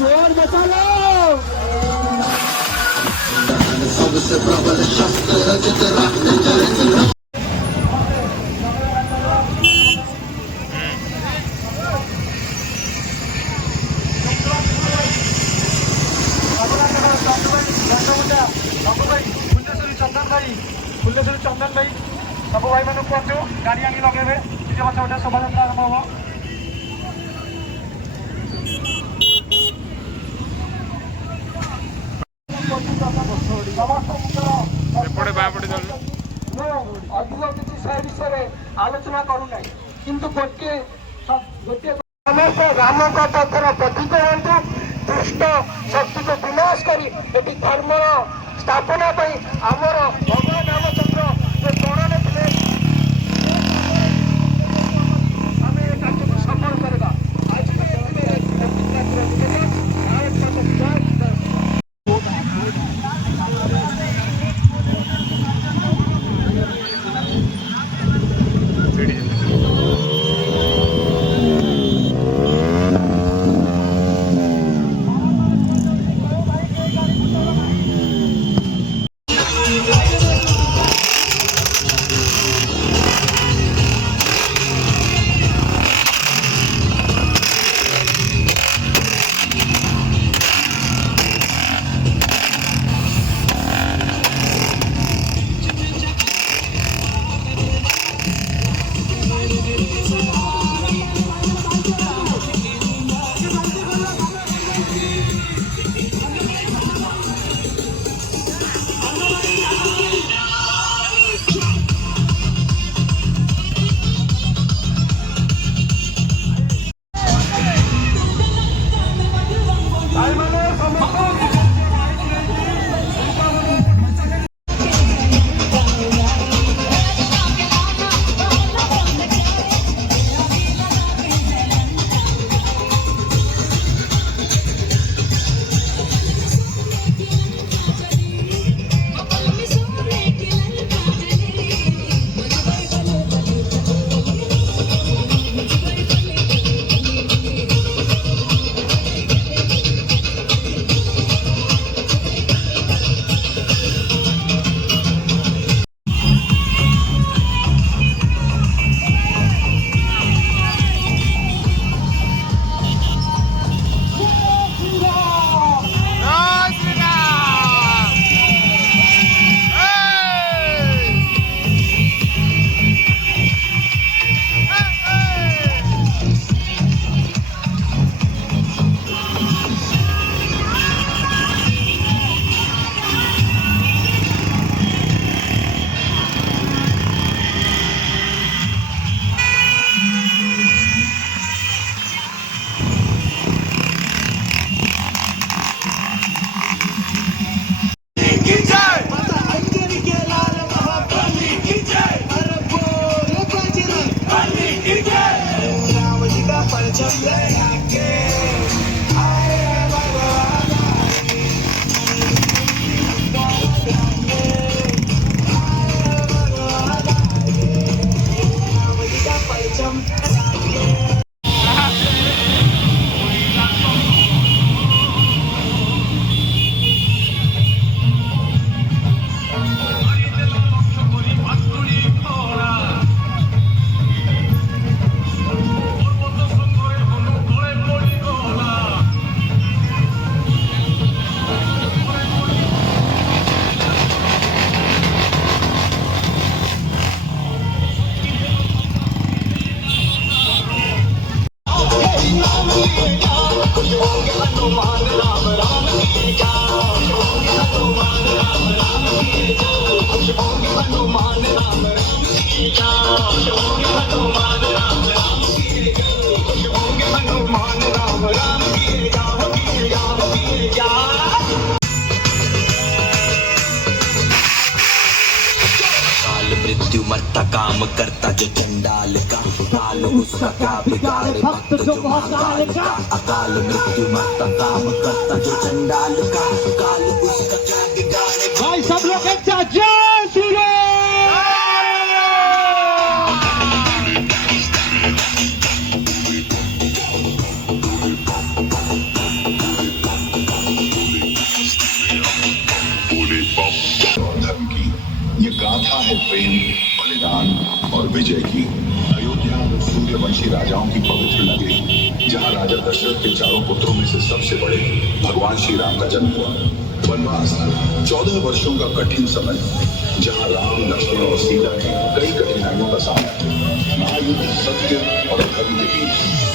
चोर बचा लो। सबसे प्रबल शस्त्र रचित राष्ट्र फुलेश्वरी चंदन भाई सब भाई मैंने कहूँ गाड़ी आनी लगे निजे पछ गोटे शोभा यात्रा आरंभ हम। अधिक किसी से विषय आलोचना करूना किंतु गोटे गोटे समस्त राम पथर प्रतीक हूँ दुष्ट शक्ति को विनाश कर धर्म स्थापना आमर भगवान रामचंद्र जो चरण थे आम ये कार्य को सफल करवा आज मृत्यु मरता काम करता जो चंडाल का काल उसका क्या बिगाड़ भक्त जो महाकाल का अकाल मृत्यु मरता काम करता जो चंडाल का काल उसका क्या बिगाड़। भाई सब लोग एक साथ जय श्री राम। जहां राजा दशरथ के चारों पुत्रों में से सबसे बड़े भगवान श्री राम का जन्म हुआ। वनवास 14 वर्षों का कठिन समय, जहां राम, लक्ष्मण और सीता ने कई कठिनाइयों का सामना किया। महायुद्ध सत्य और अधर्म के बीच।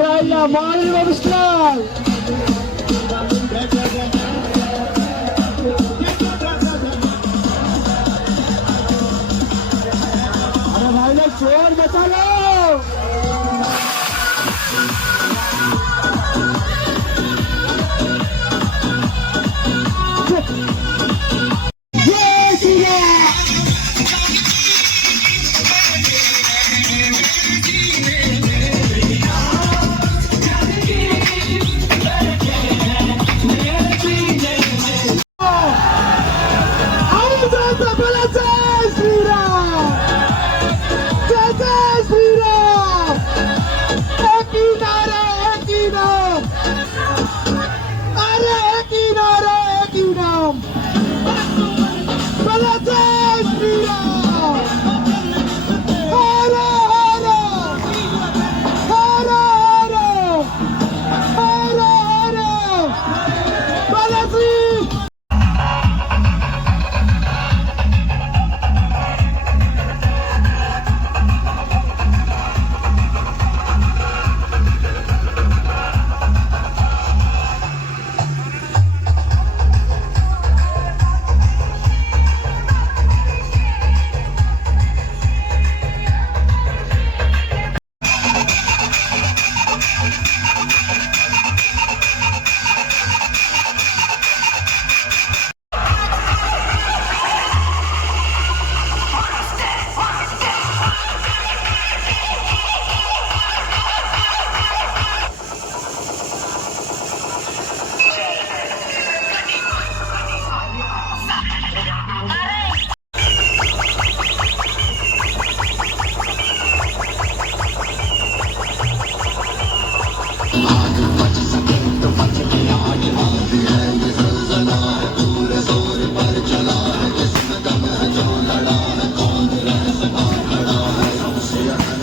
Raila, Marley Babistal. अरे भाई लोग शोर बचा लो। जय श्री राम।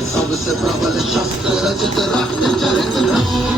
सबसे प्रबल शस्त्र रचित रक्त चरित्र